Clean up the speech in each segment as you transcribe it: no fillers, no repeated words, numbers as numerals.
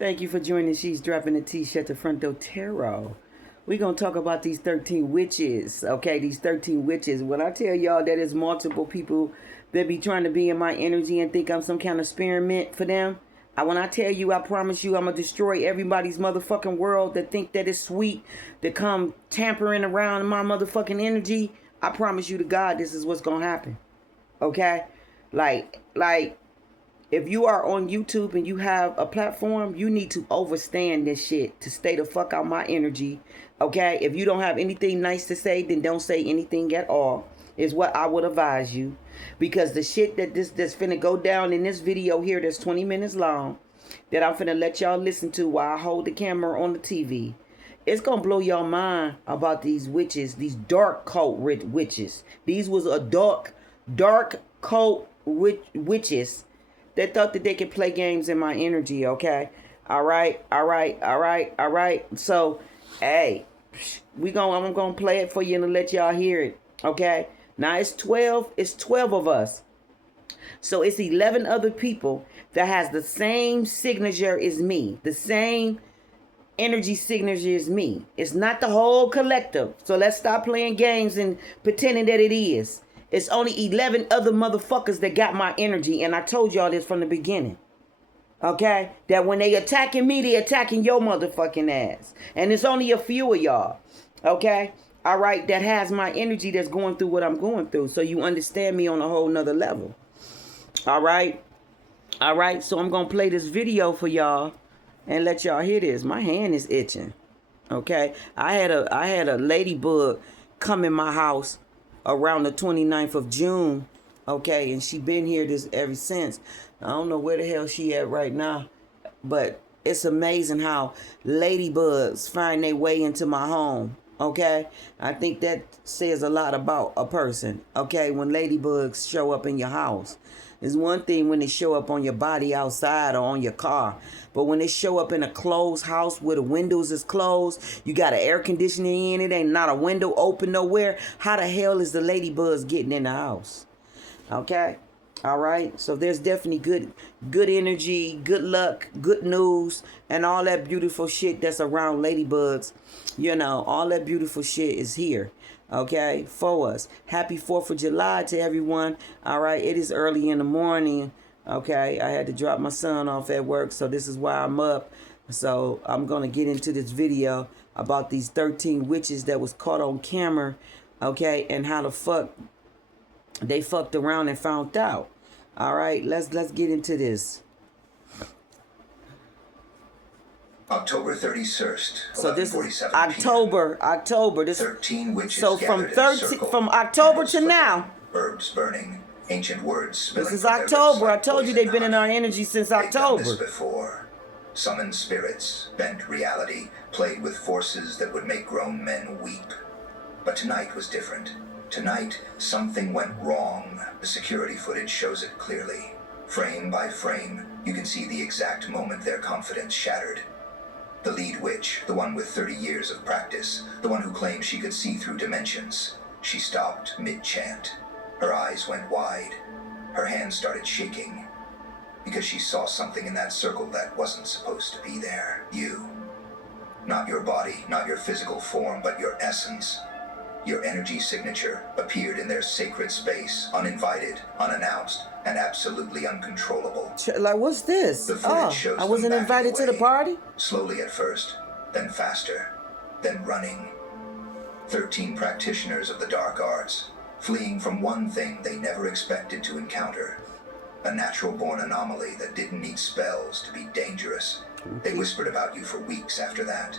Thank you for joining She's Dropping the Tea, Shut the Front Door Tarot. We're going to talk about these 13 witches, okay? These 13 witches. When I tell y'all that there's multiple people that be trying to be in my energy and think I'm some kind of experiment for them, when I tell you, I promise you I'm going to destroy everybody's motherfucking world that think that it's sweet to come tampering around my motherfucking energy. I promise you to God, this is what's going to happen, okay? Like, if you are on YouTube and you have a platform, you need to overstand this shit to stay the fuck out my energy, okay? If you don't have anything nice to say, then don't say anything at all, is what I would advise you. Because the shit that's finna go down in this video here that's 20 minutes long, that I'm finna let y'all listen to while I hold the camera on the TV, it's gonna blow your mind about these witches, these dark cult witches. These was a dark cult witches that thought that they could play games in my energy, okay? All right. So, hey, I'm gonna play it for you and let y'all hear it, okay? Now it's 12 of us. So it's 11 other people that has the same signature as me, the same energy signature as me. It's not the whole collective. So let's stop playing games and pretending that it is. It's only 11 other motherfuckers that got my energy. And I told y'all this from the beginning. Okay? That when they attacking me, they attacking your motherfucking ass. And it's only a few of y'all. Okay? All right? That has my energy that's going through what I'm going through. So you understand me on a whole nother level. All right? All right? So I'm going to play this video for y'all and let y'all hear this. My hand is itching. Okay? I had a ladybug come in my house around the 29th of June, okay, and she been here ever since. I don't know where the hell she at right now, but it's amazing how ladybugs find their way into my home, okay? I think that says a lot about a person, okay, when ladybugs show up in your house. It's one thing when they show up on your body outside or on your car, but when they show up in a closed house where the windows is closed, you got an air conditioning in it, ain't not a window open nowhere, how the hell is the ladybugs getting in the house? Okay? All right? So there's definitely good energy, good luck, good news, and all that beautiful shit that's around ladybugs. You know, all that beautiful shit is here. Okay, for us. Happy 4th of July to everyone. All right, it is early in the morning. Okay, I had to drop my son off at work, so this is why I'm up. So I'm going to get into this video about these 13 witches that was caught on camera, okay, and how the fuck they fucked around and found out. All right, let's get into this. October 31st. So this is October. This 13 witches. So from October to now. Herbs burning, ancient words. This is October. I told you they've been in our energy since October. They've done this before. Summoned spirits, bent reality, played with forces that would make grown men weep. But tonight was different. Tonight, something went wrong. The security footage shows it clearly. Frame by frame, you can see the exact moment their confidence shattered. The lead witch, the one with 30 years of practice, the one who claimed she could see through dimensions, she stopped mid-chant. Her eyes went wide. Her hands started shaking. Because she saw something in that circle that wasn't supposed to be there. You. Not your body, not your physical form, but your essence. Your energy signature appeared in their sacred space, uninvited, unannounced, and absolutely uncontrollable. Like, what's this? The footage shows I wasn't invited to the party? Slowly at first, then faster, then running. 13 practitioners of the dark arts, fleeing from one thing they never expected to encounter. A natural-born anomaly that didn't need spells to be dangerous. They whispered about you for weeks after that.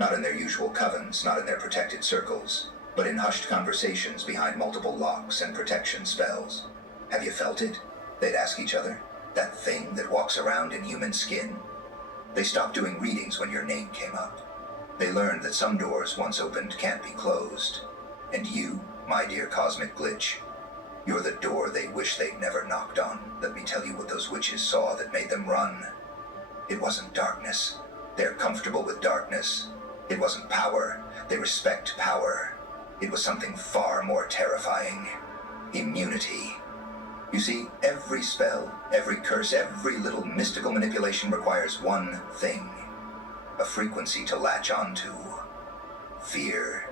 Not in their usual covens, not in their protected circles, but in hushed conversations behind multiple locks and protection spells. Have you felt it? They'd ask each other. That thing that walks around in human skin. They stopped doing readings when your name came up. They learned that some doors once opened can't be closed. And you, my dear cosmic glitch, you're the door they wish they'd never knocked on. Let me tell you what those witches saw that made them run. It wasn't darkness. They're comfortable with darkness. It wasn't power. They respect power. It was something far more terrifying. Immunity. You see, every spell, every curse, every little mystical manipulation requires one thing. A frequency to latch onto. Fear,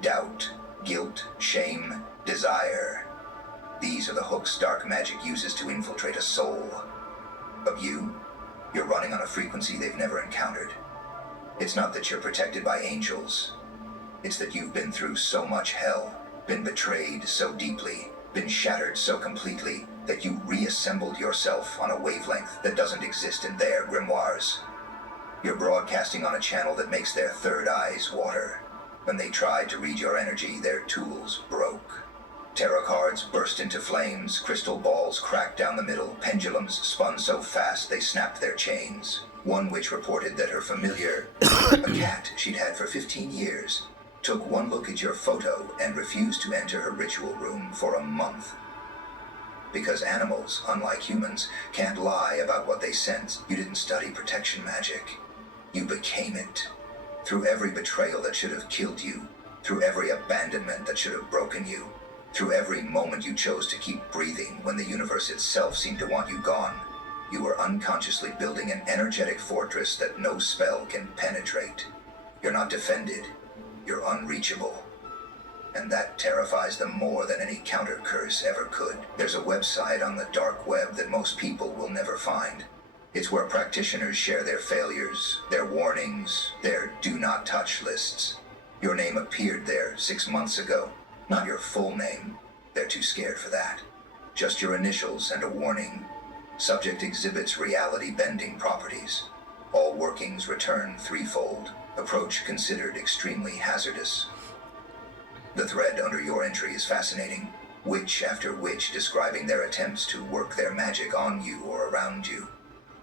doubt, guilt, shame, desire. These are the hooks dark magic uses to infiltrate a soul. But you're running on a frequency they've never encountered. It's not that you're protected by angels. It's that you've been through so much hell, been betrayed so deeply, been shattered so completely that you reassembled yourself on a wavelength that doesn't exist in their grimoires. You're broadcasting on a channel that makes their third eyes water. When they tried to read your energy, their tools broke. Tarot cards burst into flames, crystal balls cracked down the middle, pendulums spun so fast they snapped their chains. One witch reported that her familiar, a cat she'd had for 15 years, took one look at your photo and refused to enter her ritual room for a month. Because animals, unlike humans, can't lie about what they sense. You didn't study protection magic. You became it. Through every betrayal that should have killed you, through every abandonment that should have broken you, through every moment you chose to keep breathing when the universe itself seemed to want you gone, you were unconsciously building an energetic fortress that no spell can penetrate. You're not defended. You're unreachable. And that terrifies them more than any counter curse ever could. There's a website on the dark web that most people will never find. It's where practitioners share their failures, their warnings, their do not touch lists. Your name appeared there 6 months ago. Not your full name. They're too scared for that. Just your initials and a warning. Subject exhibits reality-bending properties. All workings return threefold. Approach considered extremely hazardous. The thread under your entry is fascinating. Witch after witch describing their attempts to work their magic on you or around you.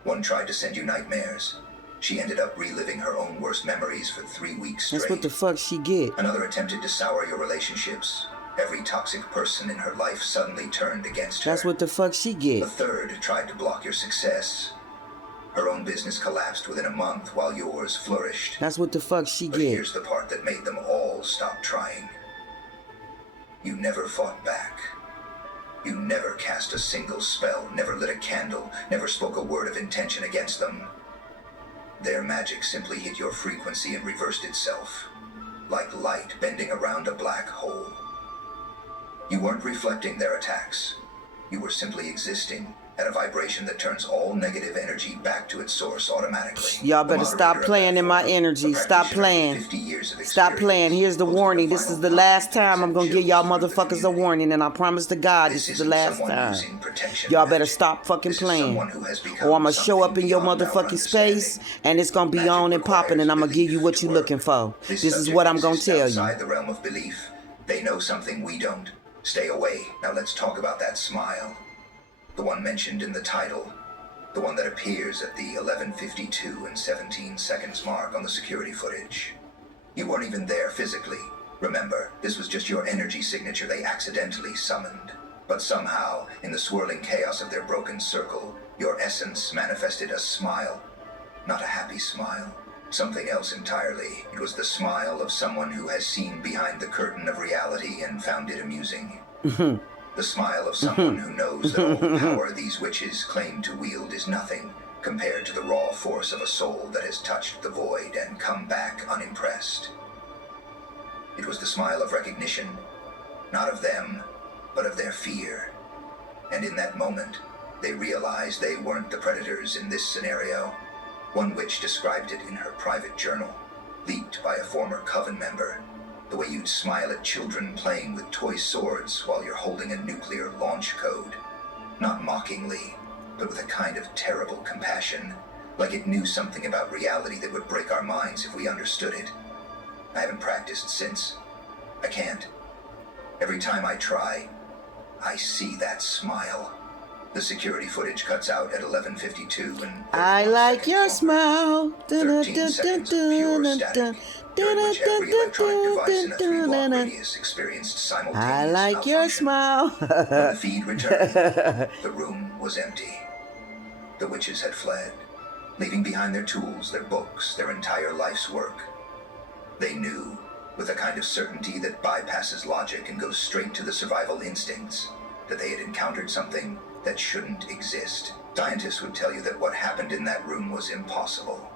One tried to send you nightmares. She ended up reliving her own worst memories for 3 weeks straight. That's what the fuck she get. Another attempted to sour your relationships. Every toxic person in her life suddenly turned against her. That's what the fuck she get. A third tried to block your success. Her own business collapsed within a month while yours flourished. That's what the fuck she But get. here's the part that made them all stop trying. You never fought back. You never cast a single spell, never lit a candle, never spoke a word of intention against them. Their magic simply hit your frequency and reversed itself, like light bending around a black hole. You weren't reflecting their attacks. You were simply existing at a vibration that turns all negative energy back to its source automatically. Y'all better stop playing in my energy. Stop playing. Stop playing. Here's the warning. This is the last time I'm going to give y'all motherfuckers a warning. And I promise to God, this is the last time. Y'all better stop fucking playing. Or I'm going to show up in your motherfucking space. And it's going to be on and popping. And I'm going to give you what you're looking for. This is what I'm going to tell you. Outside the realm of belief, they know something we don't. Stay away. Now let's talk about that smile. The one mentioned in the title. The one that appears at the 11:52 and 17 seconds mark on the security footage. You weren't even there physically. Remember, this was just your energy signature they accidentally summoned. But somehow, in the swirling chaos of their broken circle, your essence manifested a smile. Not a happy smile. Something else entirely. It was the smile of someone who has seen behind the curtain of reality and found it amusing. The smile of someone who knows that all the power these witches claim to wield is nothing compared to the raw force of a soul that has touched the void and come back unimpressed. It was the smile of recognition, not of them, but of their fear. And in that moment, they realized they weren't the predators in this scenario. One witch described it in her private journal, leaked by a former coven member. The way you'd smile at children playing with toy swords while you're holding a nuclear launch code. Not mockingly, but with a kind of terrible compassion, like it knew something about reality that would break our minds if we understood it. I haven't practiced since. I can't. Every time I try, I see that smile. The security footage cuts out at 11:52 and I like your smile. 13 seconds of pure static, during which every electronic device in a 3-block radius experienced simultaneous I like your malfunction. smile. When the feed returned, the room was empty. The witches had fled, leaving behind their tools, their books, their entire life's work. They knew, with a kind of certainty that bypasses logic and goes straight to the survival instincts, that they had encountered something that shouldn't exist. Scientists would tell you that what happened in that room was impossible.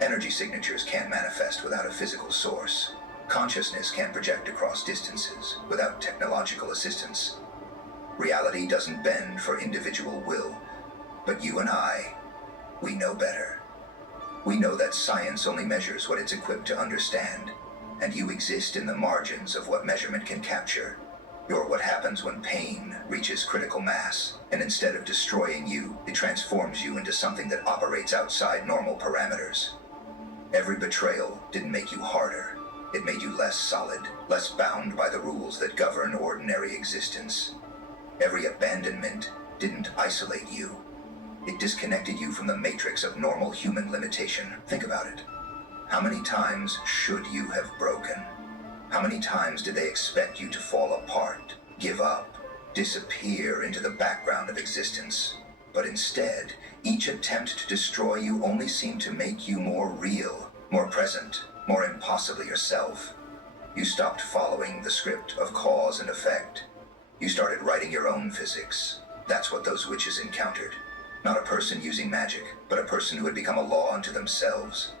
Energy signatures can't manifest without a physical source. Consciousness can't project across distances without technological assistance. Reality doesn't bend for individual will, but you and I, we know better. We know that science only measures what it's equipped to understand, and you exist in the margins of what measurement can capture. You're what happens when pain reaches critical mass, and instead of destroying you, it transforms you into something that operates outside normal parameters. Every betrayal didn't make you harder. It made you less solid, less bound by the rules that govern ordinary existence. Every abandonment didn't isolate you. It disconnected you from the matrix of normal human limitation. Think about it. How many times should you have broken? How many times did they expect you to fall apart, give up, disappear into the background of existence? But instead, each attempt to destroy you only seemed to make you more real, more present, more impossibly yourself. You stopped following the script of cause and effect. You started writing your own physics. That's what those witches encountered. Not a person using magic, but a person who had become a law unto themselves.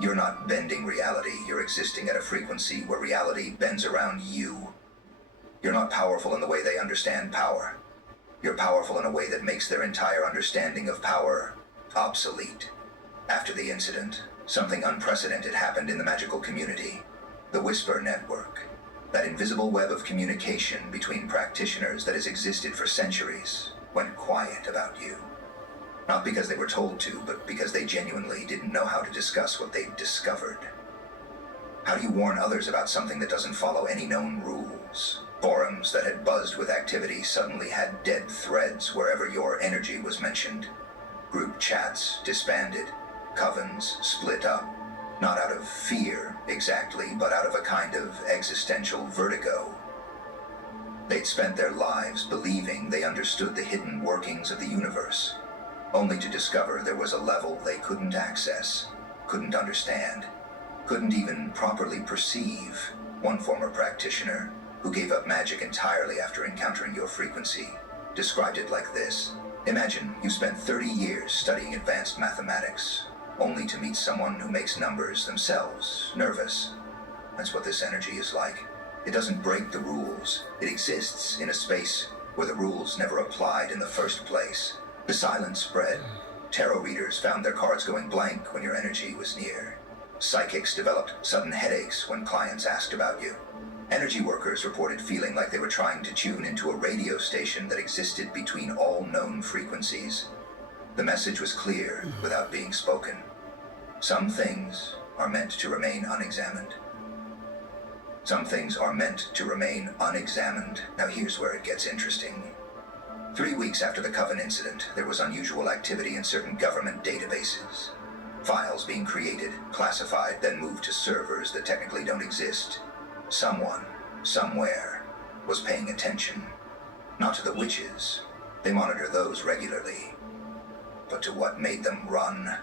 You're not bending reality, you're existing at a frequency where reality bends around you. You're not powerful in the way they understand power. You're powerful in a way that makes their entire understanding of power obsolete. After the incident, something unprecedented happened in the magical community. The Whisper Network. That invisible web of communication between practitioners that has existed for centuries went quiet about you. Not because they were told to, but because they genuinely didn't know how to discuss what they'd discovered. How do you warn others about something that doesn't follow any known rules? Forums that had buzzed with activity suddenly had dead threads wherever your energy was mentioned. Group chats disbanded. Covens split up. Not out of fear, exactly, but out of a kind of existential vertigo. They'd spent their lives believing they understood the hidden workings of the universe, only to discover there was a level they couldn't access, couldn't understand, couldn't even properly perceive. One former practitioner, who gave up magic entirely after encountering your frequency, described it like this. Imagine you spent 30 years studying advanced mathematics, only to meet someone who makes numbers themselves nervous. That's what this energy is like. It doesn't break the rules. It exists in a space where the rules never applied in the first place. The silence spread. Tarot readers found their cards going blank when your energy was near. Psychics developed sudden headaches when clients asked about you. Energy workers reported feeling like they were trying to tune into a radio station that existed between all known frequencies. The message was clear without being spoken. Some things are meant to remain unexamined. Some things are meant to remain unexamined. Now here's where it gets interesting. 3 weeks after the Coven incident, there was unusual activity in certain government databases. Files being created, classified, then moved to servers that technically don't exist. Someone, somewhere, was paying attention. Not to the witches. They monitor those regularly. But to what made them run.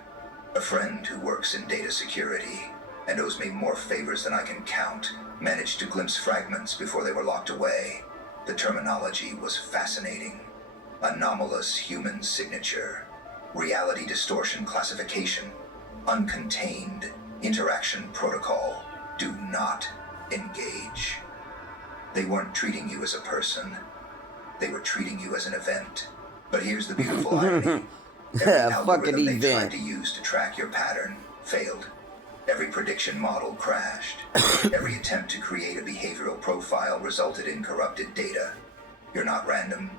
A friend who works in data security and owes me more favors than I can count managed to glimpse fragments before they were locked away. The terminology was fascinating. Anomalous human signature, reality distortion classification, uncontained, interaction protocol, do not engage. They weren't treating you as a person. They were treating you as an event. But here's the beautiful irony. Every algorithm they tried to use to track your pattern failed. Every prediction model crashed. Every attempt to create a behavioral profile resulted in corrupted data. You're not random.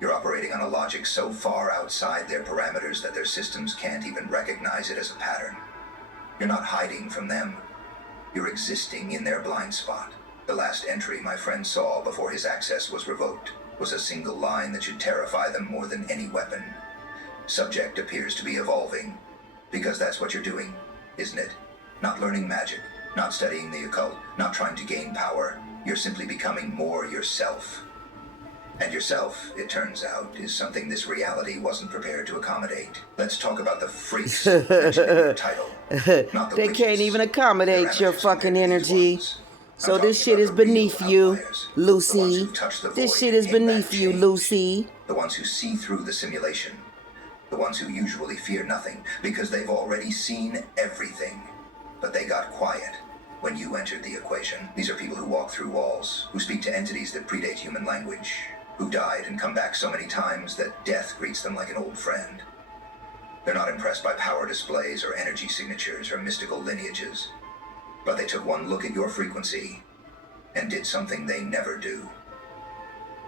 You're operating on a logic so far outside their parameters that their systems can't even recognize it as a pattern. You're not hiding from them. You're existing in their blind spot. The last entry my friend saw before his access was revoked was a single line that should terrify them more than any weapon. Subject appears to be evolving, because that's what you're doing, isn't it? Not learning magic, not studying the occult, not trying to gain power. You're simply becoming more yourself. And yourself, it turns out, is something this reality wasn't prepared to accommodate. Let's talk about the freaks mentioned in your title. Not the they witches. can't even accommodate your fucking energy. So this shit is beneath you, Lucy. This shit is beneath you, Lucy. The ones who see through the simulation. The ones who usually fear nothing because they've already seen everything. But they got quiet when you entered the equation. These are people who walk through walls, who speak to entities that predate human language, who died and come back so many times that death greets them like an old friend. They're not impressed by power displays or energy signatures or mystical lineages. But they took one look at your frequency and did something they never do.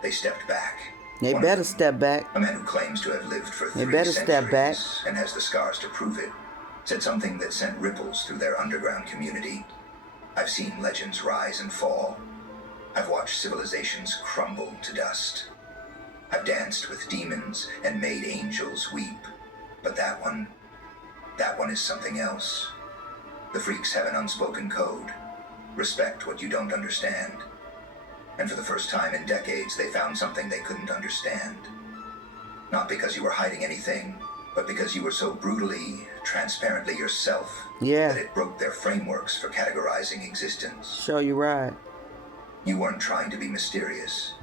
They stepped back. They better step back. A man who claims to have lived for 3 better step back. centuries and has the scars to prove it, said something that sent ripples through their underground community. I've seen legends rise and fall. I've watched civilizations crumble to dust. I've danced with demons and made angels weep. But that one is something else. The freaks have an unspoken code. Respect what you don't understand. And for the first time in decades, they found something they couldn't understand. Not because you were hiding anything, but because you were so brutally, transparently yourself that it broke their frameworks for categorizing existence. Show you right. You weren't trying to be mysterious.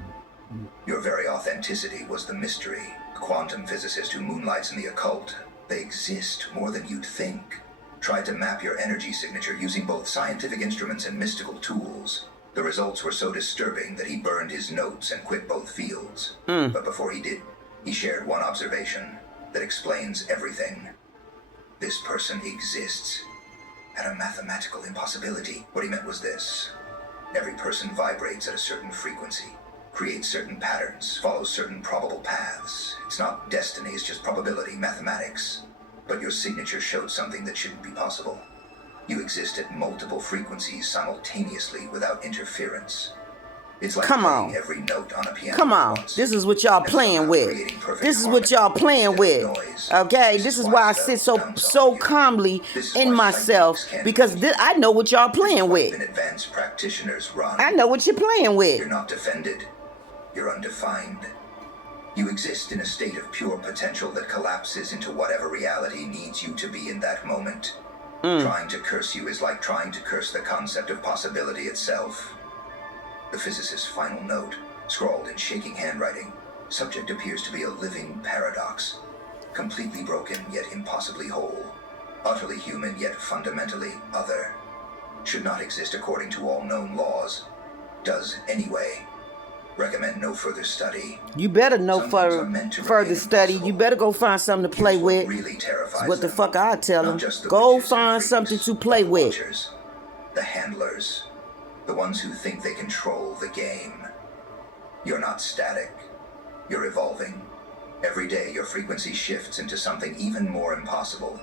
Your very authenticity was the mystery. A quantum physicist who moonlights in the occult, they exist more than you'd think. Tried to map your energy signature using both scientific instruments and mystical tools. The results were so disturbing that he burned his notes and quit both fields. But before he did, he shared one observation that explains everything. This person exists at a mathematical impossibility. What he meant was this. Every person vibrates at a certain frequency, creates certain patterns, follows certain probable paths. It's not destiny, it's just probability, mathematics. But your signature showed something that shouldn't be possible. You exist at multiple frequencies simultaneously without interference. It's like playing every note on a piano. Come on. This is what y'all playing with. This is what y'all playing with. Okay? This is why I sit so calmly in myself, because I know what y'all playing with. Advanced practitioners run. I know what you're playing with. You're not defended. You're undefined. You exist in a state of pure potential that collapses into whatever reality needs you to be in that moment. Trying to curse you is like trying to curse the concept of possibility itself. The physicist's final note, scrawled in shaking handwriting, subject appears to be a living paradox. Completely broken, yet impossibly whole. Utterly human, yet fundamentally other. Should not exist according to all known laws. Does anyway. Recommend no further study. You better no further study. You better go find something to play with. Really terrifies what the them. fuck I tell them. Just the go witches and find freaks, something to play the with. vultures, the handlers. The ones who think they control the game. You're not static. You're evolving. Every day your frequency shifts into something even more impossible.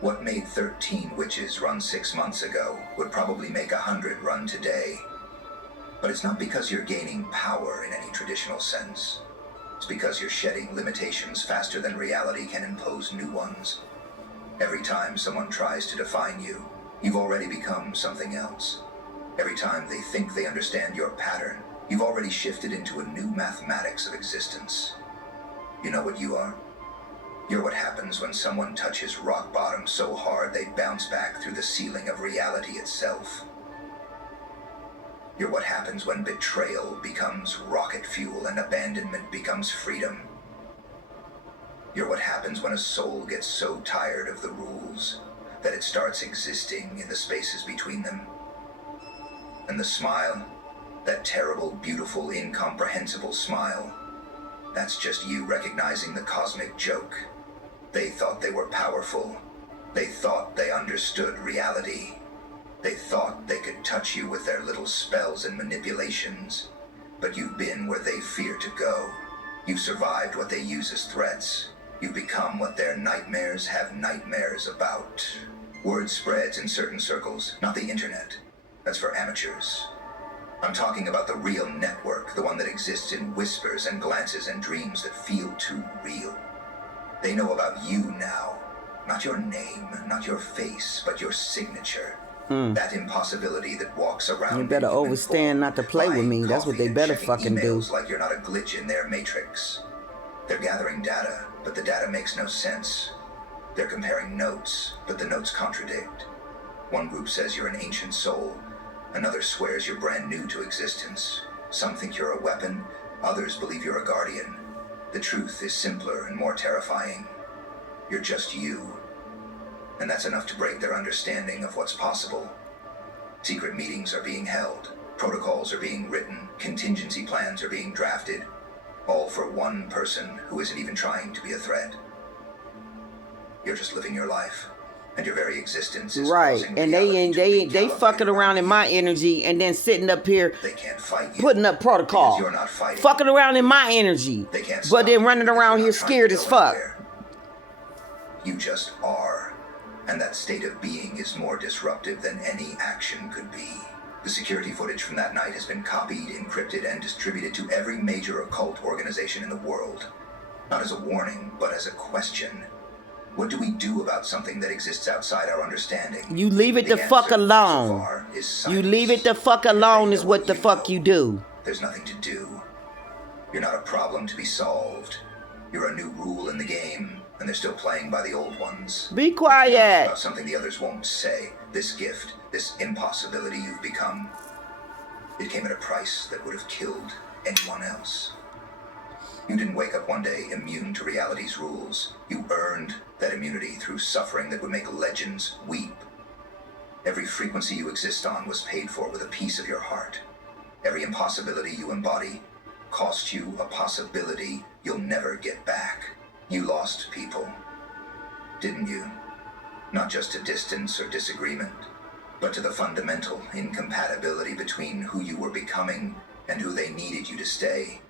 What made 13 witches run 6 months ago would probably make 100 run today. But it's not because you're gaining power in any traditional sense. It's because you're shedding limitations faster than reality can impose new ones. Every time someone tries to define you, you've already become something else. Every time they think they understand your pattern, you've already shifted into a new mathematics of existence. You know what you are? You're what happens when someone touches rock bottom so hard they bounce back through the ceiling of reality itself. You're what happens when betrayal becomes rocket fuel and abandonment becomes freedom. You're what happens when a soul gets so tired of the rules that it starts existing in the spaces between them. And the smile, that terrible, beautiful, incomprehensible smile, that's just you recognizing the cosmic joke. They thought they were powerful. They thought they understood reality. They thought they could touch you with their little spells and manipulations. But you've been where they fear to go. You've survived what they use as threats. You've become what their nightmares have nightmares about. Word spreads in certain circles, not the internet. That's for amateurs. I'm talking about the real network, the one that exists in whispers and glances and dreams that feel too real. They know about you now. Not your name, not your face, but your signature. That impossibility that walks around. You better overstand not to play with me. That's what they better fucking do. Like you're not a glitch in their matrix. They're gathering data, but the data makes no sense. They're comparing notes, but the notes contradict. One group says you're an ancient soul. Another swears you're brand new to existence. Some think you're a weapon, others believe you're a guardian. The truth is simpler and more terrifying. You're just you. And that's enough to break their understanding of what's possible. Secret meetings are being held, protocols are being written, contingency plans are being drafted, all for one person who isn't even trying to be a threat. You're just living your life, and your very existence is right. And they fucking around in my energy, and then sitting up here they can't fight you, putting up protocol, you're not fighting. Fucking around in my energy, They can't but then stop running because around you're here not trying scared to as go fuck. anywhere. You just are, and that state of being is more disruptive than any action could be. The security footage from that night has been copied, encrypted, and distributed to every major occult organization in the world. Not as a warning, but as a question. What do we do about something that exists outside our understanding? You leave it the fuck alone. You leave it the fuck alone is what the fuck you do. There's nothing to do. You're not a problem to be solved. You're a new rule in the game, and they're still playing by the old ones. Be quiet. About something the others won't say. This gift, this impossibility you've become. It came at a price that would have killed anyone else. You didn't wake up one day immune to reality's rules. You earned that immunity through suffering that would make legends weep. Every frequency you exist on was paid for with a piece of your heart. Every impossibility you embody cost you a possibility you'll never get back. You lost people, didn't you? Not just to distance or disagreement, but to the fundamental incompatibility between who you were becoming and who they needed you to stay.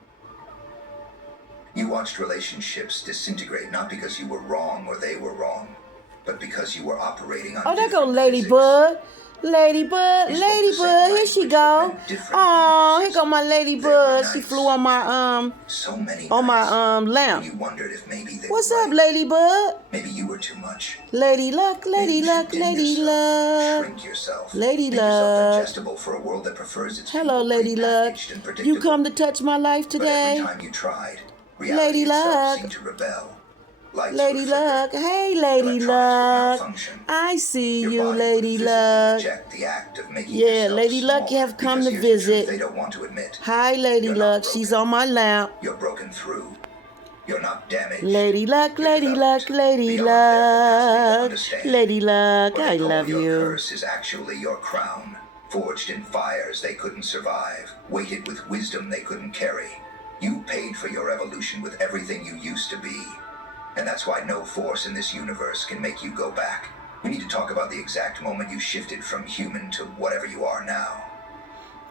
You watched relationships disintegrate not because you were wrong or they were wrong, but because you were operating on there go different Ladybug. physics. Ladybug, You spoke the same Ladybug, here she language, go. but meant different Oh, here universes. go my They Ladybug. were She nice. flew on my So many on nights my when lamp. you wondered if maybe they What's were up, right. Ladybug? Maybe you were too much. Lady Luck, Maybe Lady you should Luck, dim Lady yourself, Luck. shrink yourself, Lady make yourself Luck. digestible for a world that prefers its Hello, people Lady Luck. prepackaged and You predictable. come to touch my life But every today? time you tried, reality Lady itself Luck. seemed to rebel. Lights Lady would flicker, Luck. Hey, Lady electronics would Luck. malfunction. I see Your you, body Lady would physically Luck. reject the act of making Yeah, yourself Lady Luck, you smaller, have come because to here's the truth visit. they don't want to admit. Hi, Lady You're not Luck. broken. She's on my lamp. You're broken through. You're not damaged. Lady Luck, You're Lady Luck, developed Lady beyond their capacity to Luck. understand. Lady Luck, What I they call love your you. curse is actually your crown, forged in fires they couldn't survive, weighted with wisdom they couldn't carry. You paid for your evolution with everything you used to be. And that's why no force in this universe can make you go back. We need to talk about the exact moment you shifted from human to whatever you are now.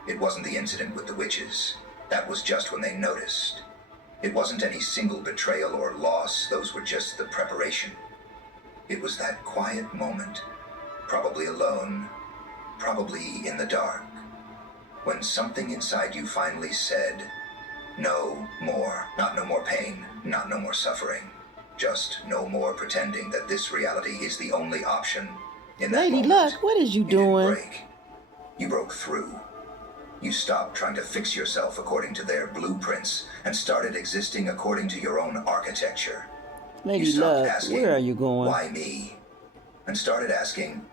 It wasn't the incident with the witches. That was just when they noticed. It wasn't any single betrayal or loss. Those were just the preparation. It was that quiet moment, probably alone, probably in the dark, when something inside you finally said, no more. Not no more pain, not no more suffering. Just no more pretending that this reality is the only option. In that Lady moment, Luck, what is you didn't doing? break. You broke through. You stopped trying to fix yourself according to their blueprints and started existing according to your own architecture. Lady You stopped Luck, asking, where are you going? why me? And started asking,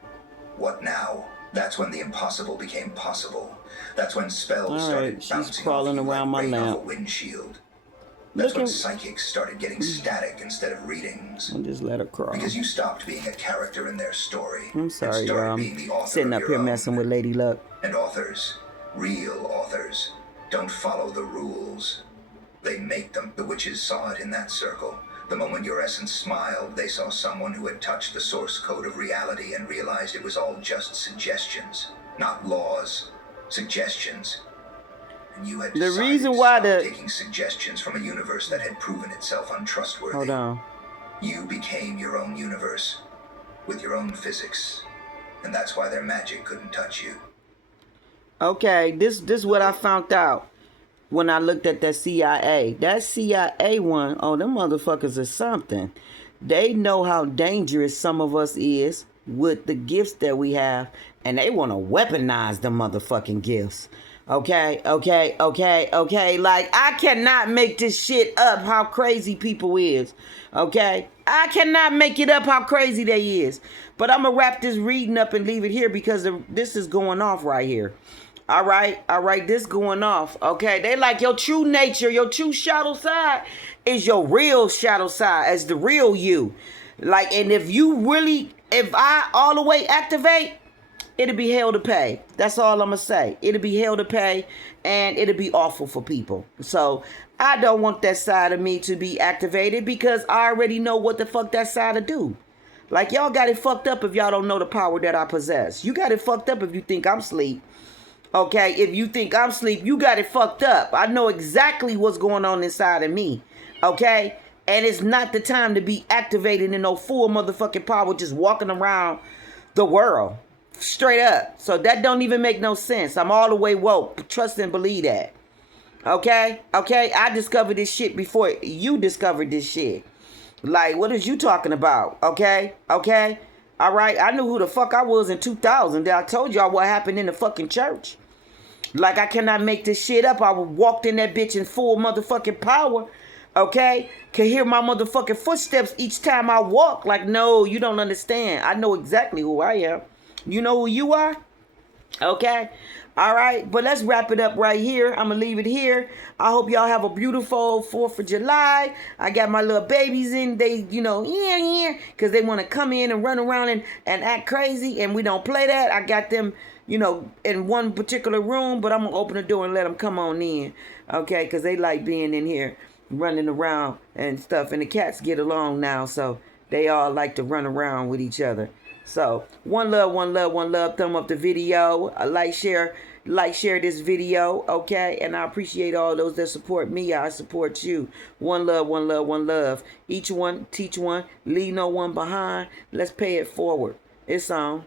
what now? That's when the impossible became possible. That's when spells All started right, she's bouncing crawling off you around like my rain off lamp. a windshield. That's when Looking- psychics started getting static instead of readings. I'll just let her crawl. Because you stopped being a character in their story. I'm and sorry, started y'all. being the author I'm sitting of up your here own. messing with Lady Luck. And authors, real authors, don't follow the rules. They make them. The witches saw it in that circle. The moment your essence smiled, they saw someone who had touched the source code of reality and realized it was all just suggestions, not laws. Suggestions. And you had The decided reason to why stop the- taking suggestions from a universe that had proven itself untrustworthy. Hold on. You became your own universe, with your own physics. And that's why their magic couldn't touch you. Okay, this is what I found out when I looked at that CIA. That CIA one, oh, them motherfuckers are something. They know how dangerous some of us is with the gifts that we have, and they want to weaponize the motherfucking gifts. Okay. Like, I cannot make this shit up how crazy people is. Okay? I cannot make it up how crazy they is. But I'm going to wrap this reading up and leave it here because this is going off right here. All right, this going off. Okay, they like your true nature, your true shadow side is your real shadow side, as the real you. Like, and if I all the way activate, it'll be hell to pay. That's all I'm going to say. It'll be hell to pay, and it'll be awful for people. So I don't want that side of me to be activated because I already know what the fuck that side will do. Like, y'all got it fucked up if y'all don't know the power that I possess. You got it fucked up if you think I'm asleep. Okay, if you think I'm asleep, you got it fucked up. I know exactly what's going on inside of me. Okay? And it's not the time to be activated in no full motherfucking power just walking around the world. Straight up. So that don't even make no sense. I'm all the way woke. Trust and believe that. Okay? Okay? I discovered this shit before you discovered this shit. Like, what is you talking about? Okay? Okay? All right? I knew who the fuck I was in 2000. I told y'all what happened in the fucking church. Like, I cannot make this shit up. I walked in that bitch in full motherfucking power. Okay? Can hear my motherfucking footsteps each time I walk. Like, no, you don't understand. I know exactly who I am. You know who you are? Okay? All right, but let's wrap it up right here. I'm going to leave it here. I hope y'all have a beautiful 4th of July. I got my little babies in. They, because they want to come in and run around and act crazy, and we don't play that. I got them, in one particular room, but I'm going to open the door and let them come on in, okay, because they like being in here running around and stuff, and the cats get along now, so they all like to run around with each other. So, one love, one love, one love. Thumb up the video. Like, share this video, okay? And I appreciate all those that support me. I support you. One love, one love, one love. Each one, teach one, leave no one behind. Let's pay it forward. It's on.